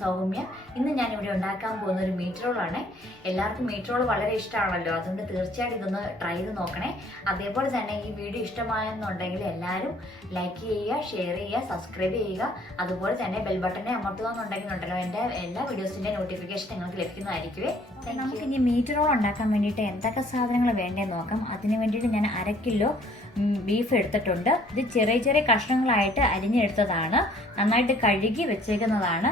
സൗമ്യ. ഇന്ന് ഞാൻ ഇവിടെ ഉണ്ടാക്കാൻ പോകുന്ന ഒരു മീറ്റ് റോളാണ്. എല്ലാവർക്കും മീറ്റ് റോൾ വളരെ ഇഷ്ടമാണല്ലോ, അതുകൊണ്ട് തീർച്ചയായിട്ടും ഇതൊന്ന് ട്രൈ ചെയ്ത് നോക്കണേ. അതേപോലെ തന്നെ ഈ വീഡിയോ ഇഷ്ടമായെന്നുണ്ടെങ്കിൽ എല്ലാവരും ലൈക്ക് ചെയ്യുക, ഷെയർ ചെയ്യുക, സബ്സ്ക്രൈബ് ചെയ്യുക. അതുപോലെ തന്നെ ബെൽ ബട്ടനെ അമർത്തുക എന്നുണ്ടെങ്കിൽ ഉണ്ടല്ലോ എൻ്റെ എല്ലാ വീഡിയോസിൻ്റെ നോട്ടിഫിക്കേഷൻ നിങ്ങൾക്ക് ലഭിക്കുന്നതായിരിക്കുമേ. നമുക്ക് ഇനി മീറ്റ് റോൾ ഉണ്ടാക്കാൻ വേണ്ടിയിട്ട് എന്തൊക്കെ സാധനങ്ങൾ വേണ്ടതെന്ന് നോക്കാം. അതിന് വേണ്ടിയിട്ട് ഞാൻ 1/2 കിലോ ബീഫ് എടുത്തിട്ടുണ്ട്. ഇത് ചെറിയ ചെറിയ കഷ്ണങ്ങളായിട്ട് അരിഞ്ഞെടുത്തതാണ്, നന്നായിട്ട് കഴുകി വെച്ചേക്കുന്നതാണ്.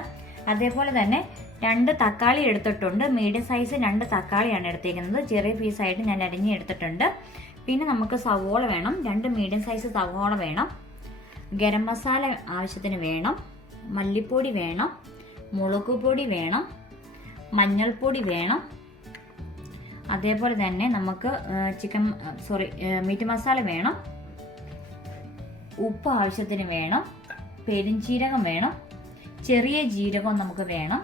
അതേപോലെ തന്നെ 2 തക്കാളി എടുത്തിട്ടുണ്ട്. മീഡിയം സൈസ് 2 തക്കാളിയാണ് എടുത്തേക്കുന്നത്, ചെറിയ പീസായിട്ട് ഞാൻ അരിഞ്ഞെടുത്തിട്ടുണ്ട്. പിന്നെ നമുക്ക് സവോള വേണം, 2 മീഡിയം സൈസ് സവോള വേണം. ഗരം മസാല ആവശ്യത്തിന് വേണം, മല്ലിപ്പൊടി വേണം, മുളക് പൊടി വേണം, മഞ്ഞൾപ്പൊടി വേണം. അതേപോലെ തന്നെ നമുക്ക് മീറ്റ് മസാല വേണം, ഉപ്പ് ആവശ്യത്തിന് വേണം, പെരിഞ്ചീരകം വേണം, ചെറിയ ജീരകം നമുക്ക് വേണം,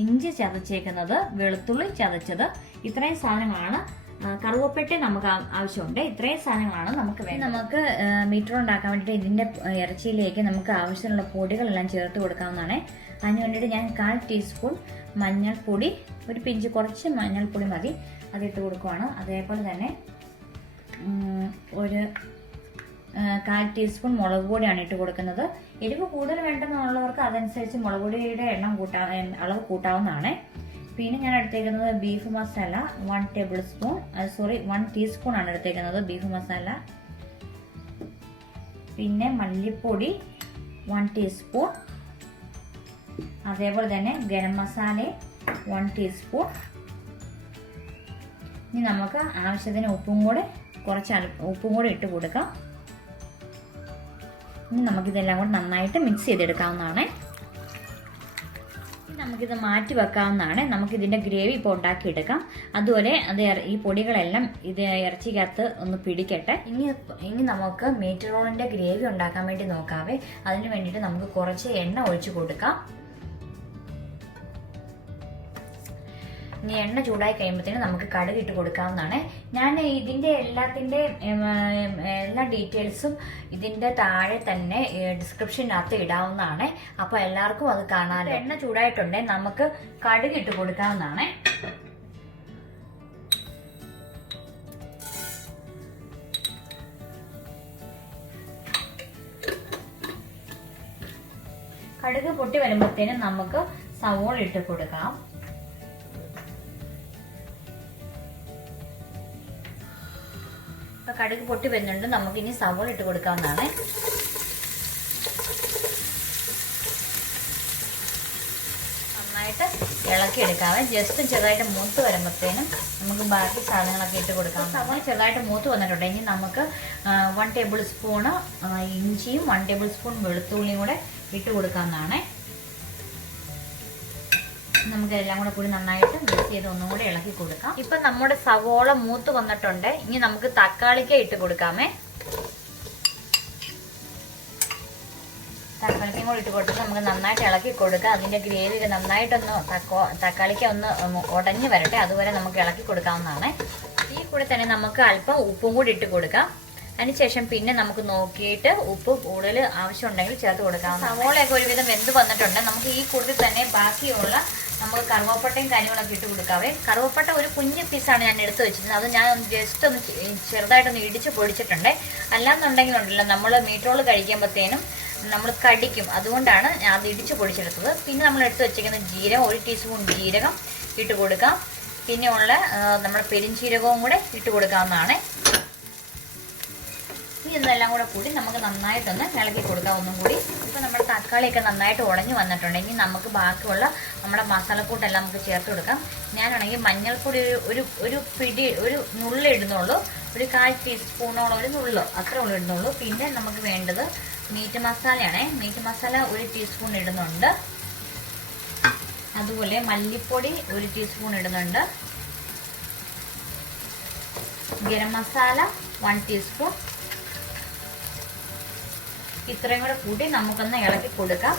ഇഞ്ചി ചതച്ചേക്കുന്നത്, വെളുത്തുള്ളി ചതച്ചത്, ഇത്രയും സാധനങ്ങളാണ്. കറുവപ്പട്ട നമുക്ക് ആവശ്യമുണ്ട്. ഇത്രയും സാധനങ്ങളാണ് നമുക്ക് വേണ്ടത്. നമുക്ക് മീറ്റ് റോൾ ഉണ്ടാക്കാൻ വേണ്ടിയിട്ട് ഇതിൻ്റെ ഇറച്ചിയിലേക്ക് നമുക്ക് ആവശ്യമുള്ള പൊടികളെല്ലാം ചേർത്ത് കൊടുക്കാവുന്നതാണ്. അതിന് വേണ്ടിയിട്ട് ഞാൻ 1/4 ടീസ്പൂൺ മഞ്ഞൾപ്പൊടി, ഒരു പിഞ്ച് കുറച്ച് മഞ്ഞൾപ്പൊടി മതി, അതിട്ട് കൊടുക്കുവാണ്. അതേപോലെ തന്നെ ഒരു 1/4 ടീസ്പൂൺ മുളക് പൊടിയാണ് ഇട്ട് കൊടുക്കുന്നത്. എരിവ് കൂടുതൽ വേണ്ടെന്നുള്ളവർക്ക് അതനുസരിച്ച് മുളക് പൊടിയുടെ അളവ് കൂട്ടാവുന്നതാണ്. പിന്നെ ഞാൻ എടുത്തേക്കുന്നത് ബീഫ് മസാല 1 ടീസ്പൂൺ ആണ് എടുത്തേക്കുന്നത് ബീഫ് മസാല. പിന്നെ മല്ലിപ്പൊടി 1 ടീസ്പൂൺ. അതേപോലെ തന്നെ ഗരം മസാല 1 ടീസ്പൂൺ. ഇനി നമുക്ക് ആവശ്യത്തിന് ഉപ്പും കൂടെ ഇട്ട് കൊടുക്കാം. ഇനി നമുക്കിതെല്ലാം കൂടെ നന്നായിട്ട് മിക്സ് ചെയ്തെടുക്കാവുന്നതാണ്. നമുക്കിത് മാറ്റി വെക്കാവുന്നതാണ്. നമുക്കിതിൻ്റെ ഗ്രേവി ഇപ്പോൾ ഉണ്ടാക്കിയെടുക്കാം. അതുപോലെ ഈ പൊടികളെല്ലാം ഇത് ഇറച്ചിക്കകത്ത് ഒന്ന് പിടിക്കട്ടെ. ഇനി നമുക്ക് മീറ്റ് റോളിൻ്റെ ഗ്രേവി ഉണ്ടാക്കാൻ വേണ്ടി നോക്കാവേ. അതിന് വേണ്ടിയിട്ട് നമുക്ക് കുറച്ച് എണ്ണ ഒഴിച്ചു കൊടുക്കാം. ഇനി എണ്ണ ചൂടായി കഴിയുമ്പോഴത്തേനും നമുക്ക് കടുക് ഇട്ട് കൊടുക്കാവുന്നതാണ്. ഞാൻ ഇതിൻ്റെ എല്ലാ ഡീറ്റെയിൽസും ഇതിൻ്റെ താഴെ തന്നെ ഡിസ്ക്രിപ്ഷനകത്ത് ഇടാവുന്നതാണ്. അപ്പോൾ എല്ലാവർക്കും അത് കാണാൻ. എണ്ണ ചൂടായിട്ടുണ്ടെങ്കിൽ നമുക്ക് കടുക് ഇട്ട് കൊടുക്കാവുന്നതാണ്. കടുക് പൊട്ടി വരുമ്പോഴത്തേനും നമുക്ക് സവോള ഇട്ട് കൊടുക്കാം. കടുക് പൊട്ടി വരുന്നുണ്ട്, നമുക്ക് ഇനി സവോള ഇട്ട് കൊടുക്കാവുന്നതാണ്. നന്നായിട്ട് ഇളക്കി എടുക്കാവേ. ജസ്റ്റ് ചെറുതായിട്ട് മൂത്ത് വരുമ്പോഴത്തേനും നമുക്ക് ബാക്കി സാധനങ്ങളൊക്കെ ഇട്ട് കൊടുക്കാം. സവോള ചെറുതായിട്ട് മൂത്ത് വന്നിട്ടുണ്ട്. ഇനി നമുക്ക് 1 ടേബിൾ സ്പൂണ് ഇഞ്ചിയും 1 ടേബിൾ സ്പൂൺ വെളുത്തുള്ളിയും കൂടെ ഇട്ട് കൊടുക്കാവുന്നതാണ്. നമുക്ക് എല്ലാം കൂടി നന്നായിട്ട് മിക്സ് ചെയ്ത് ഒന്നും കൂടെ ഇളക്കി കൊടുക്കാം. ഇപ്പൊ നമ്മുടെ സവോള മൂത്ത് വന്നിട്ടുണ്ട്. ഇനി നമുക്ക് തക്കാളിക്ക ഇട്ട് കൊടുക്കാമേ. തക്കാളിക്കും കൂടി ഇട്ട് കൊടുത്തിട്ട് നമുക്ക് നന്നായിട്ട് ഇളക്കി കൊടുക്കാം. അതിന്റെ ഗ്രേവി നന്നായിട്ടൊന്ന് തക്കാളിക്ക ഒന്ന് ഉടഞ്ഞു വരട്ടെ, അതുവരെ നമുക്ക് ഇളക്കി കൊടുക്കാവുന്നതാണ്. ഈ കൂടെ തന്നെ നമുക്ക് അല്പം ഉപ്പും കൂടി ഇട്ട് കൊടുക്കാം. അതിനുശേഷം പിന്നെ നമുക്ക് നോക്കിയിട്ട് ഉപ്പ് കൂടുതൽ ആവശ്യമുണ്ടെങ്കിൽ ചേർത്ത് കൊടുക്കാം. സവോളയൊക്കെ ഒരുവിധം വെന്ത് വന്നിട്ടുണ്ട്. നമുക്ക് ഈ കൂടുതൽ തന്നെ ബാക്കിയുള്ള നമുക്ക് കറുവപ്പട്ടയും കാര്യങ്ങളൊക്കെ ഇട്ട് കൊടുക്കാവേ. കറുവപ്പട്ട ഒരു കുഞ്ഞു പീസാണ് ഞാൻ എടുത്ത് വെച്ചിരുന്നത്. അത് ഞാൻ ജസ്റ്റ് ഒന്ന് ചെറുതായിട്ടൊന്ന് ഇടിച്ച് പൊടിച്ചിട്ടുണ്ട്. അല്ലാന്നുണ്ടെങ്കിൽ ഉണ്ടല്ലോ നമ്മൾ മീറ്റ് റോൾ കഴിക്കുമ്പോഴത്തേനും നമ്മൾ കടിക്കും, അതുകൊണ്ടാണ് ഞാൻ അത് ഇടിച്ച് പൊടിച്ചെടുത്തത്. പിന്നെ നമ്മൾ എടുത്ത് വെച്ചിരിക്കുന്ന ജീരകം 1 ടീസ്പൂൺ ജീരകം ഇട്ട് കൊടുക്കാം. പിന്നെ ഉള്ള നമ്മുടെ പെരിഞ്ചീരകവും കൂടെ ഇട്ട് കൊടുക്കാവുന്നതാണ്. ഇതെല്ലാം കൂടി നമുക്ക് നന്നായിട്ടൊന്ന് ഇളക്കി കൊടുക്കാം ഒന്നും കൂടി. ഇപ്പം നമ്മുടെ തക്കാളിയൊക്കെ നന്നായിട്ട് ഉടഞ്ഞു വന്നിട്ടുണ്ട്. ഇനി നമുക്ക് ബാക്കിയുള്ള നമ്മുടെ മസാലക്കൂട്ടെല്ലാം നമുക്ക് ചേർത്ത് കൊടുക്കാം. ഞാനാണെങ്കിൽ മഞ്ഞൾപ്പൊടി ഒരു നുള്ളി ഇടുന്നുള്ളൂ, ഒരു 1/4 ടീസ്പൂണോളം, ഒരു നുള്ളോ അത്രേ ഉള്ളൂ ഇടുന്നുള്ളൂ. പിന്നെ നമുക്ക് വേണ്ടത് മീറ്റ് മസാലയാണേ. മീറ്റ് മസാല 1 ടീസ്പൂൺ ഇടുന്നുണ്ട്. അതുപോലെ മല്ലിപ്പൊടി 1 ടീസ്പൂൺ ഇടുന്നുണ്ട്. ഗരം മസാല 1 ടീസ്പൂൺ. ഇത്രയും കൂടി നമുക്കൊന്ന് ഇളക്കി കൊടുക്കാം.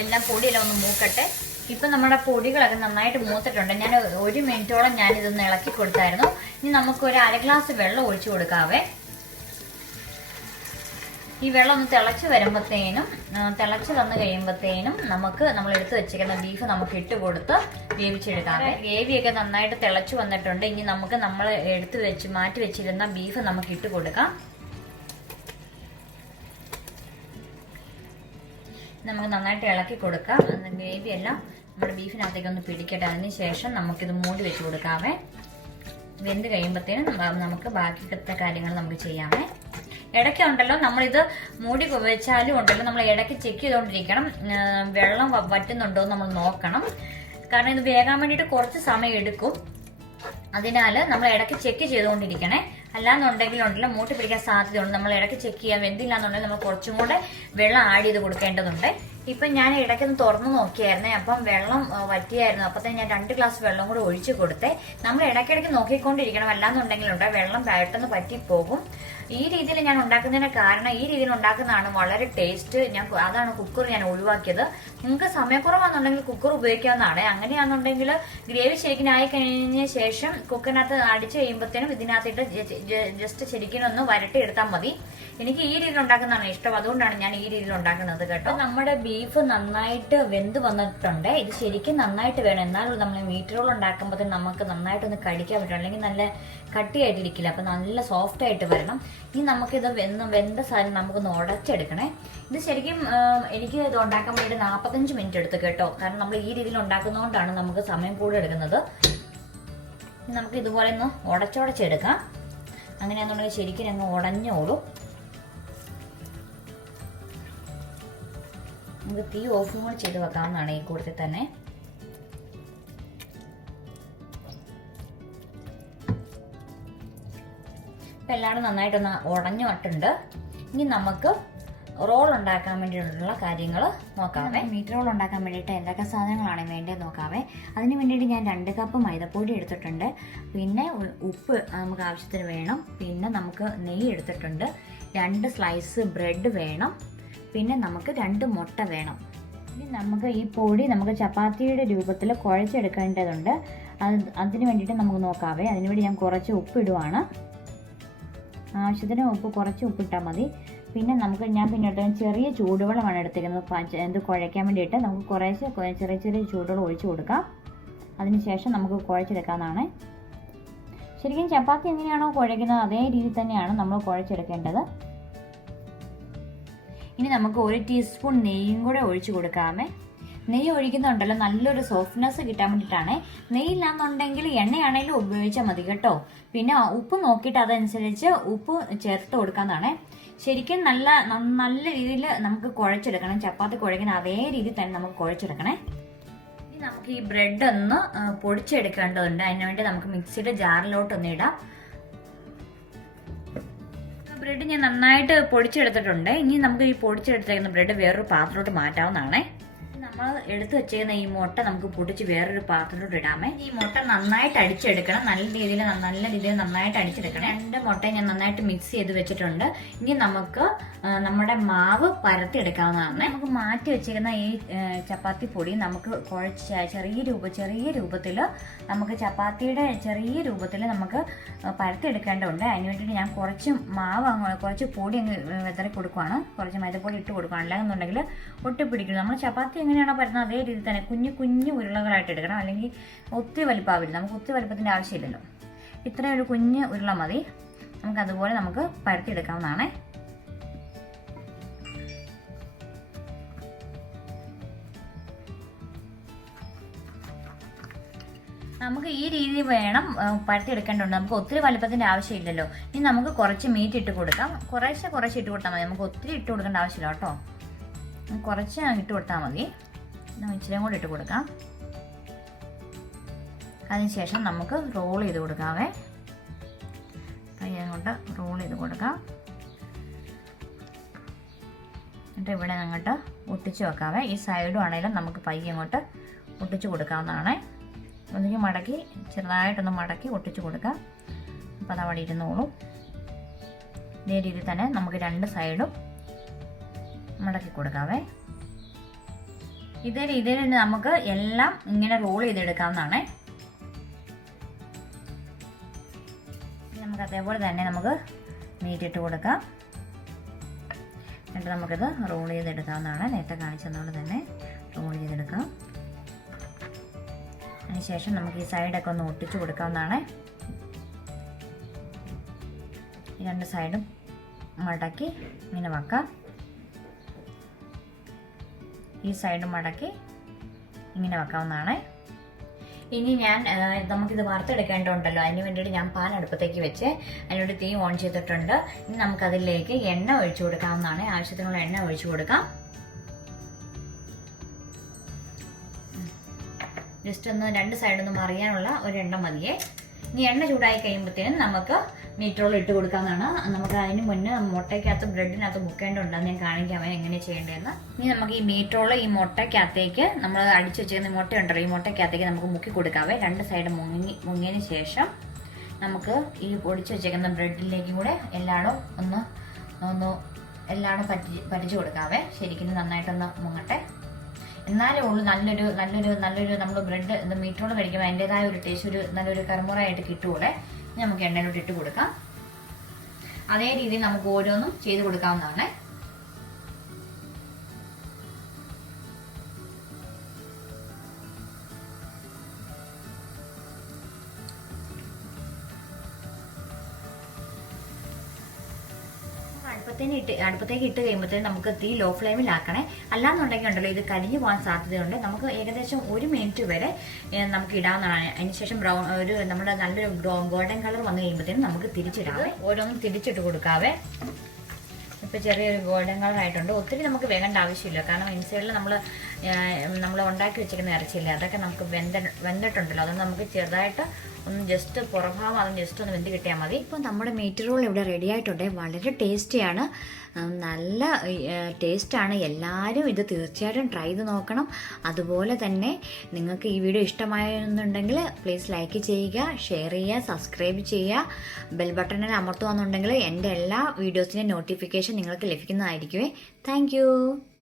എല്ലാം പൊടിയെല്ലാം ഒന്ന് മൂക്കട്ടെ. ഇപ്പം നമ്മുടെ പൊടികളൊക്കെ നന്നായിട്ട് മൂത്തിട്ടുണ്ട്. ഞാൻ 1 മിനിറ്റോളം ഞാനിതൊന്ന് ഇളക്കി കൊടുത്തായിരുന്നു. ഇനി നമുക്ക് ഒരു 1/2 ഗ്ലാസ് വെള്ളം ഒഴിച്ചു കൊടുക്കാവേ. ഈ വെള്ളം ഒന്ന് തിളച്ച് വരുമ്പോഴത്തേനും തിളച്ച് വന്ന് കഴിയുമ്പോഴത്തേനും നമുക്ക് നമ്മൾ എടുത്ത് വെച്ചിരിക്കുന്ന ബീഫ് നമുക്ക് ഇട്ട് കൊടുത്ത് വേവിച്ചെടുക്കാം. ഗ്രേവിയൊക്കെ നന്നായിട്ട് തിളച്ച് വന്നിട്ടുണ്ട്. ഇനി നമുക്ക് നമ്മൾ മാറ്റി വെച്ചിരുന്ന ബീഫ് നമുക്ക് ഇട്ട് കൊടുക്കാം. നമുക്ക് നന്നായിട്ട് ഇളക്കി കൊടുക്കാം. ഗ്രേവി എല്ലാം നമ്മുടെ ബീഫിനകത്തേക്ക് ഒന്ന് പിടിക്കട്ടെ. അതിന് ശേഷം നമുക്കിത് മൂടി വെച്ച് കൊടുക്കാവേ. വെന്ത് കഴിയുമ്പോഴത്തേനും നമുക്ക് ബാക്കിയത്തെ കാര്യങ്ങൾ നമുക്ക് ചെയ്യാമേ. ഇടയ്ക്ക് ഉണ്ടല്ലോ നമ്മളിത് മൂടി വെച്ചാലും ഉണ്ടല്ലോ നമ്മൾ ഇടയ്ക്ക് ചെക്ക് ചെയ്തുകൊണ്ടിരിക്കണം. വെള്ളം വറ്റുന്നുണ്ടോ എന്ന് നമ്മൾ നോക്കണം. കാരണം ഇത് വേകാൻ വേണ്ടിയിട്ട് കുറച്ച് സമയം എടുക്കും. അതിനാൽ നമ്മൾ ഇടയ്ക്ക് ചെക്ക് ചെയ്തുകൊണ്ടിരിക്കണേ. അല്ലാന്നുണ്ടെങ്കിൽ ഉണ്ടല്ലോ മൂട്ടി പിടിക്കാൻ സാധ്യതയുണ്ട്. നമ്മൾ ഇടയ്ക്ക് ചെക്ക് ചെയ്യാൻ വെന്തില്ലാന്നുണ്ടെങ്കിൽ നമ്മൾ കുറച്ചും കൂടെ വെള്ളം ആഡ് ചെയ്ത് കൊടുക്കേണ്ടതുണ്ട്. ഇപ്പം ഞാൻ ഇടയ്ക്കൊന്ന് തുറന്നു നോക്കിയായിരുന്നേ. അപ്പം വെള്ളം വറ്റിയായിരുന്നു. അപ്പത്തന്നെ ഞാൻ 2 ഗ്ലാസ് വെള്ളം കൂടെ ഒഴിച്ചു കൊടുത്തേ. നമ്മൾ ഇടയ്ക്കിടയ്ക്ക് നോക്കിക്കൊണ്ടിരിക്കണം. അല്ലാന്നുണ്ടെങ്കിലുണ്ട് വെള്ളം പെട്ടെന്ന് പറ്റിപ്പോകും. ഈ രീതിയിൽ ഞാൻ ഉണ്ടാക്കുന്നതിന് കാരണം ഈ രീതിയിൽ ഉണ്ടാക്കുന്നതാണ് വളരെ ടേസ്റ്റ്. അതാണ് കുക്കർ ഞാൻ ഒഴിവാക്കിയത്. നിങ്ങൾക്ക് സമയക്കുറവാണെന്നുണ്ടെങ്കിൽ കുക്കർ ഉപയോഗിക്കാവുന്നതാണ്. അങ്ങനെയാണെന്നുണ്ടെങ്കിൽ ഗ്രേവി ശരിക്കും ആയി കഴിഞ്ഞ ശേഷം കുക്കറിനകത്ത് അടിച്ചു കഴിയുമ്പോഴത്തേനും ഇതിനകത്തിട്ട് ജസ്റ്റ് ശരിക്കും ഒന്ന് വരട്ടി എടുത്താൽ മതി. എനിക്ക് ഈ രീതിയിൽ ഉണ്ടാക്കുന്നതാണ് ഇഷ്ടം. അതുകൊണ്ടാണ് ഞാൻ ഈ രീതിയിൽ ഉണ്ടാക്കുന്നത് കേട്ടോ. നമ്മുടെ ബീഫ് നന്നായിട്ട് വെന്ത് വന്നിട്ടുണ്ട്. ഇത് ശരിക്കും നന്നായിട്ട് വേണം. എന്നാലും നമ്മൾ മീറ്റ് റോൾ ഉണ്ടാക്കുമ്പോൾ നമുക്ക് നന്നായിട്ടൊന്ന് കടിക്കാൻ പറ്റും. അല്ലെങ്കിൽ നല്ല കട്ടിയായിട്ടിരിക്കില്ല. അപ്പൊ നല്ല സോഫ്റ്റ് ആയിട്ട് വരണം. ഇനി നമുക്കിത് വെന്ത സാധനം നമുക്കൊന്ന് ഉടച്ചെടുക്കണേ. ഇത് ശരിക്കും എനിക്ക് ഇത് ഉണ്ടാക്കാൻ വേണ്ടി 45 മിനിറ്റ് എടുത്തു കേട്ടോ. കാരണം നമ്മൾ ഈ രീതിയിൽ ഉണ്ടാക്കുന്നതുകൊണ്ടാണ് നമുക്ക് സമയം കൂടുതൽ എടുക്കുന്നത്. നമുക്ക് ഇതുപോലെ ഒന്ന് ഉടച്ചെടുക്കാം. അങ്ങനെയാണെന്നുണ്ടെങ്കിൽ ശരിക്കും അങ്ങ് ഉടഞ്ഞോളൂ. നമുക്ക് തീ ഓഫും കൂടെ ചെയ്ത് വെക്കാവുന്നതാണ് ഈ കൂട്ടത്തിൽ തന്നെ. ഇപ്പം എല്ലാവരും നന്നായിട്ടൊന്ന് ഉടഞ്ഞു വട്ടുണ്ട്. ഇനി നമുക്ക് റോൾ ഉണ്ടാക്കാൻ വേണ്ടിയിട്ടുള്ള കാര്യങ്ങൾ നോക്കാവേ. മീറ്റ് റോൾ ഉണ്ടാക്കാൻ വേണ്ടിയിട്ട് എന്തൊക്കെ സാധനങ്ങളാണ് വേണ്ടത് നോക്കാവേ. അതിന് വേണ്ടിയിട്ട് ഞാൻ 2 കപ്പ് മൈദപ്പൊടി എടുത്തിട്ടുണ്ട്. പിന്നെ ഉപ്പ് നമുക്ക് ആവശ്യത്തിന് വേണം. പിന്നെ നമുക്ക് നെയ്യ് എടുത്തിട്ടുണ്ട്. 2 സ്ലൈസ് ബ്രെഡ് വേണം. പിന്നെ നമുക്ക് 2 മുട്ട വേണം. ഇനി നമുക്ക് ഈ പൊടി നമുക്ക് ചപ്പാത്തിയുടെ രൂപത്തിൽ കുഴച്ചെടുക്കേണ്ടതുണ്ട്. അതിന് വേണ്ടിയിട്ട് നമുക്ക് നോക്കാവേ. അതിനുവേണ്ടി ഞാൻ കുറച്ച് ഉപ്പിടുവാണ്. ആവശ്യത്തിന് കുറച്ച് ഉപ്പിട്ടാൽ മതി. പിന്നെ ഞാൻ പിന്നീട് ചെറിയ ചൂടുവെള്ളമാണ് എടുത്തിരിക്കുന്നത്. ഇത് കുഴയ്ക്കാൻ വേണ്ടിയിട്ട് നമുക്ക് കുറേശ്ശെ ചെറിയ ചൂടുവെള്ളം ഒഴിച്ചു കൊടുക്കാം. അതിനുശേഷം നമുക്ക് കുഴച്ചെടുക്കാവുന്നതാണ്. ശരിക്കും ചപ്പാത്തി എങ്ങനെയാണോ കുഴയ്ക്കുന്നത് അതേ രീതിയിൽ തന്നെയാണ് നമ്മൾ കുഴച്ചെടുക്കേണ്ടത്. ഇനി നമുക്ക് 1 ടീസ്പൂൺ നെയ്യും കൂടെ ഒഴിച്ചു കൊടുക്കാമേ. നെയ്യ് ഒഴിക്കുന്നുണ്ടല്ലോ നല്ലൊരു സോഫ്റ്റ്നെസ് കിട്ടാൻ വേണ്ടിയിട്ടാണ്. നെയ്യില്ലാന്നുണ്ടെങ്കിൽ എണ്ണയാണെങ്കിലും ഉപയോഗിച്ചാൽ മതി കേട്ടോ. പിന്നെ ഉപ്പ് നോക്കിയിട്ട് അതനുസരിച്ച് ഉപ്പ് ചേർത്ത് കൊടുക്കാവുന്നതാണ്. ശരിക്കും നല്ല രീതിയിൽ നമുക്ക് കുഴച്ചെടുക്കണം. ചപ്പാത്തി കുഴയ്ക്കുന്ന അതേ രീതിയിൽ തന്നെ നമുക്ക് കുഴച്ചെടുക്കണേ. ഇനി നമുക്ക് ഈ ബ്രെഡ് ഒന്ന് പൊടിച്ചെടുക്കേണ്ടതുണ്ട്. അതിനുവേണ്ടി നമുക്ക് മിക്സിയുടെ ജാറിലോട്ടൊന്ന് ഇടാം. ബ്രെഡ് ഞാൻ നന്നായിട്ട് പൊടിച്ചെടുത്തിട്ടുണ്ട്. ഇനി നമുക്ക് ഈ പൊടിച്ചെടുത്തേക്കുന്ന ബ്രെഡ് വേറൊരു പാത്രത്തിലോട്ട് മാറ്റാവുന്നതാണ്. നമ്മൾ എടുത്തു വെച്ചിരുന്ന ഈ മുട്ട നമുക്ക് പൊടിച്ച് വേറൊരു പാത്രത്തിലോട്ട് ഇടാമേ. ഈ മുട്ട നന്നായിട്ട് അടിച്ചെടുക്കണം. നല്ല രീതിയിൽ നന്നായിട്ട് അടിച്ചെടുക്കണം. 2 മുട്ട ഞാൻ നന്നായിട്ട് മിക്സ് ചെയ്ത് വെച്ചിട്ടുണ്ട്. ഇനി നമുക്ക് നമ്മുടെ മാവ് പരത്തിയെടുക്കാവുന്നതാണ്. നമുക്ക് മാറ്റി വെച്ചിരുന്ന ഈ ചപ്പാത്തി പൊടി നമുക്ക് കുഴച്ച് ചെറിയ രൂപത്തിൽ നമുക്ക് ചപ്പാത്തിയുടെ ചെറിയ രൂപത്തിൽ നമുക്ക് പരത്തിയെടുക്കേണ്ടതുണ്ട്. അതിന് വേണ്ടിയിട്ട് ഞാൻ കുറച്ച് പൊടി അങ്ങ് വെതറി കൊടുക്കുവാണ്. കുറച്ച് മൈദപ്പൊടി ഇട്ട് കൊടുക്കുകയാണ്. അല്ലാന്നുണ്ടെങ്കിൽ ഒട്ടിപ്പിടിക്കണം. നമ്മൾ ചപ്പാത്തി എങ്ങനെയാണോ പരത്തുന്നത് അതേ രീതിയിൽ തന്നെ കുഞ്ഞു ഉരുളകളായിട്ട് എടുക്കണം. അല്ലെങ്കിൽ ഒത്തിരി വലിപ്പാവില്ല. നമുക്ക് ഒത്തിരി വലിപ്പത്തിൻ്റെ ആവശ്യമില്ലല്ലോ. ഇത്രയും ഒരു കുഞ്ഞ് ഉരുള മതി. അതുപോലെ നമുക്ക് പരത്തിയെടുക്കാവുന്നതാണ്. നമുക്ക് ഈ രീതി വേണം പരത്തിയെടുക്കേണ്ടതുണ്ട്. നമുക്ക് ഒത്തിരി വലിപ്പത്തിൻ്റെ ആവശ്യമില്ലല്ലോ. ഇനി നമുക്ക് കുറച്ച് മീറ്റ് ഇട്ട് കൊടുക്കാം. കുറേശ്ശെ ഇട്ട് കൊടുത്താൽ മതി. നമുക്ക് ഒത്തിരി ഇട്ട് കൊടുക്കേണ്ട ആവശ്യമില്ല കേട്ടോ. കുറച്ച് ഇട്ട് കൊടുത്താൽ മതി. ഇച്ചിരിയും കൂടി ഇട്ട് കൊടുക്കാം. അതിനുശേഷം നമുക്ക് റോൾ ചെയ്ത് കൊടുക്കാവേ. കൈ അങ്ങോട്ട് റോൾ ചെയ്ത് കൊടുക്കാം. എന്നിട്ട് ഇവിടെ അങ്ങോട്ട് ഒട്ടിച്ച് വെക്കാവേ. ഈ സൈഡും ആണെങ്കിലും നമുക്ക് പയ്യെ അങ്ങോട്ട് ഒട്ടിച്ച് കൊടുക്കാവുന്നതാണ്. ഒന്നുകിൽ മടക്കി ചെറുതായിട്ടൊന്ന് മടക്കി ഒട്ടിച്ച് കൊടുക്കാം. അപ്പോൾ അത് അവിടെ ഇരുന്നോളും. ഇതേ രീതിയിൽ തന്നെ നമുക്ക് 2 സൈഡും മടക്കി കൊടുക്കാവേ. ഇതേ രീതിയിൽ നമുക്ക് എല്ലാം ഇങ്ങനെ റോൾ ചെയ്തെടുക്കാവുന്നതാണ്. നമുക്ക് അതേപോലെ തന്നെ നമുക്ക് മീറ്റ് ഇട്ട് കൊടുക്കാം. എന്നിട്ട് നമുക്കിത് റോൾ ചെയ്തെടുക്കാവുന്നതാണ്. നേരത്തെ കാണിച്ചതുപോലെ തന്നെ റോൾ ചെയ്തെടുക്കാം. അതിനുശേഷം നമുക്ക് ഈ സൈഡൊക്കെ ഒന്ന് ഒട്ടിച്ചു കൊടുക്കാവുന്നതാണ്. ഈ രണ്ട് സൈഡും മടക്കി ഇങ്ങനെ വെക്കാം. ഈ സൈഡ് മടക്കി ഇങ്ങനെ വെക്കാവുന്നതാണ്. ഇനി നമുക്കിത് വറുത്തെടുക്കേണ്ടതുണ്ടല്ലോ, അതിന് വേണ്ടിയിട്ട് ഞാൻ പാൻ അടുപ്പത്തേക്ക് വെച്ച് അതിനോട് തീ ഓൺ ചെയ്തിട്ടുണ്ട്. ഇനി നമുക്കതിലേക്ക് എണ്ണ ഒഴിച്ചു കൊടുക്കാവുന്നതാണ്. ആവശ്യത്തിനുള്ള എണ്ണ ഒഴിച്ചു കൊടുക്കാം. ജസ്റ്റ് ഒന്ന് രണ്ട് സൈഡൊന്നും മറിയാനുള്ള ഒരു എണ്ണ മതിയേ. ഇനി എണ്ണ ചൂടായി കഴിയുമ്പോഴത്തേനും നമുക്ക് മീറ്റ് റോൾ ഇട്ട് കൊടുക്കാവുന്നതാണ്. നമുക്ക് അതിന് മുന്നേ മുട്ടയ്ക്കകത്ത് ബ്രെഡിനകത്ത് മുക്കേണ്ടതുണ്ട്. ഞാൻ കാണിക്കാമേ എങ്ങനെ ചെയ്യേണ്ടതെന്ന്. ഇനി നമുക്ക് ഈ മീറ്റ് റോൾ ഈ മുട്ടയ്ക്കകത്തേക്ക് നമ്മൾ അടിച്ചു വെച്ചിരുന്ന മുട്ടയുണ്ടല്ലോ, ഈ മുട്ടയ്ക്കകത്തേക്ക് നമുക്ക് മുക്കി കൊടുക്കാവേ. രണ്ട് സൈഡ് മുങ്ങിയതിന് ശേഷം നമുക്ക് ഈ പൊടിച്ചു വെച്ചേക്കുന്ന ബ്രെഡിലേക്കും കൂടെ എല്ലായിടും ഒന്ന് പറ്റിച്ചു കൊടുക്കാവേ. ശരിക്കും നന്നായിട്ടൊന്ന് മുങ്ങട്ടെ. എന്നാലേ ഉള്ളൂ നല്ലൊരു നമ്മൾ ബ്രെഡ് മീറ്റ് റോൾ കഴിക്കുമ്പോൾ അതിൻ്റെതായ ഒരു ടേസ്റ്റ്, ഒരു നല്ലൊരു കർമുറായിട്ട് കിട്ടുകൂടെ. നമുക്ക് എണ്ണയിലോട്ട് ഇട്ട് കൊടുക്കാം. അതേ രീതിയിൽ നമുക്ക് ഓരോന്നും ചെയ്ത് കൊടുക്കാവുന്നതാണ്. അടുപ്പത്തേക്ക് ഇട്ട് കഴിയുമ്പോഴത്തേക്കും നമുക്ക് തീ ലോ ഫ്ലെയിമിലാക്കണേ. അല്ലാന്നുണ്ടെങ്കിൽ ഉണ്ടല്ലോ ഇത് കരിഞ്ഞു പോകാൻ സാധ്യതയുണ്ട്. നമുക്ക് ഏകദേശം 1 മിനിറ്റ് വരെ നമുക്ക് ഇടാവുന്നതാണ്. അതിനുശേഷം നമ്മുടെ നല്ലൊരു ഗോൾഡൻ കളർ വന്നു കഴിയുമ്പോഴത്തേനും നമുക്ക് തിരിച്ചിടാവേ. ഓരോന്നും തിരിച്ചിട്ട് കൊടുക്കാവേ. ഇപ്പോൾ ചെറിയൊരു ഗോൾഡൻ കളർ ആയിട്ടുണ്ട്. ഒത്തിരി നമുക്ക് വേകേണ്ട ആവശ്യമില്ല. കാരണം ഇൻസൈഡിൽ നമ്മൾ ഉണ്ടാക്കി വെച്ചിരിക്കുന്ന ഇറച്ചിയില്ല, അതൊക്കെ നമുക്ക് വെന്തിട്ടുണ്ടല്ലോ. അതുകൊണ്ട് നമുക്ക് ചെറുതായിട്ട് ഒന്ന് ജസ്റ്റ് പുറഭാഗം അതും ജസ്റ്റ് ഒന്ന് വെന്ത് കിട്ടിയാൽ മതി. ഇപ്പോൾ നമ്മുടെ മീറ്റ് റോൾ ഇവിടെ റെഡി ആയിട്ടുണ്ട്. വളരെ ടേസ്റ്റിയാണ്, നല്ല ടേസ്റ്റാണ്. എല്ലാവരും ഇത് തീർച്ചയായിട്ടും ട്രൈ ചെയ്ത് നോക്കണം. അതുപോലെ തന്നെ നിങ്ങൾക്ക് ഈ വീഡിയോ ഇഷ്ടമായെന്നുണ്ടെങ്കിൽ പ്ലീസ് ലൈക്ക് ചെയ്യുക, ഷെയർ ചെയ്യുക, സബ്സ്ക്രൈബ് ചെയ്യുക. ബെൽ ബട്ടണിൽ അമർത്തുകയെന്നുണ്ടെങ്കിൽ എൻ്റെ എല്ലാ വീഡിയോസിൻ്റെയും നോട്ടിഫിക്കേഷൻ നിങ്ങൾക്ക് ലഭിക്കുന്നതായിരിക്കുമേ. താങ്ക്